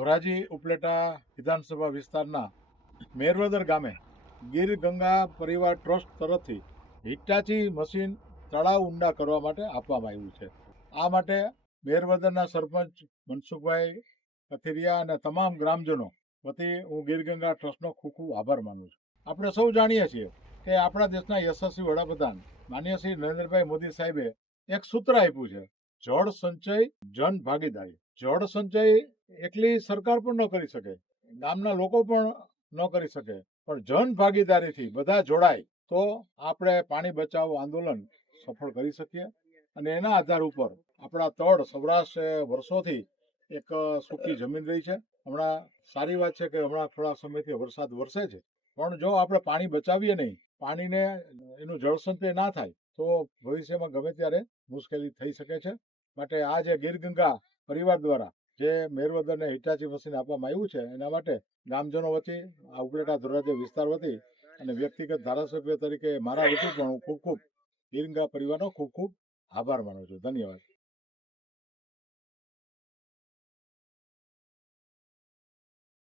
ધોરાજી ઉપલેટા વિધાનસભા વિસ્તારના મેરવદર ગામે ગીર ગંગા પરિવાર ટ્રસ્ટ તરફથી હિટાચી મશીન તળાવ ઊંડા કરવા માટે આપવામાં આવ્યું છે. આ માટે મેરવદરના સરપંચ મનસુખભાઈ કથિરિયા અને તમામ ગ્રામજનો વતી હું ગીર ગંગા ટ્રસ્ટનો ખૂબ ખૂબ આભાર માનું છું. આપણે સૌ જાણીએ છીએ કે આપણા દેશના યશસ્વી વડાપ્રધાન માનનીય શ્રી નરેન્દ્રભાઈ મોદી સાહેબે એક સૂત્ર આપ્યું છે, જળ સંચય જન ભાગીદારી. જળ સંચય એકલી સરકાર પણ ન કરી શકે, ગામના લોકો પણ ન કરી શકે, પણ જન ભાગીદારીથી બધા જોડાય તો આપણે પાણી બચાવો આંદોલન સફળ કરી શકીએ. અને એના આધાર ઉપર આપણા તળ સૌરાષ્ટ્ર વર્ષોથી એક સૂકી જમીન રહી છે. હમણાં સારી વાત છે કે હમણાં થોડા સમયથી વરસાદ વરસે છે, પણ જો આપણે પાણી બચાવીએ નહીં, પાણીને એનું જળસંચય ના થાય તો ભવિષ્યમાં ગમે ત્યારે મુશ્કેલી થઈ શકે છે. માટે આ જે ગીર ગંગા પરિવાર દ્વારા જે મેરવદરને હિટાચી મશીન આપવામાં આવ્યું છે, એના માટે ગામજનો વતી આ ઉપલેટા ધોરાજી વિસ્તાર વતી અને વ્યક્તિગત ધારાસભ્ય તરીકે મારા વતી પણ હું ખૂબ ખૂબ ગીર ગંગા પરિવારનો ખૂબ ખૂબ આભાર માનું છું. ધન્યવાદ.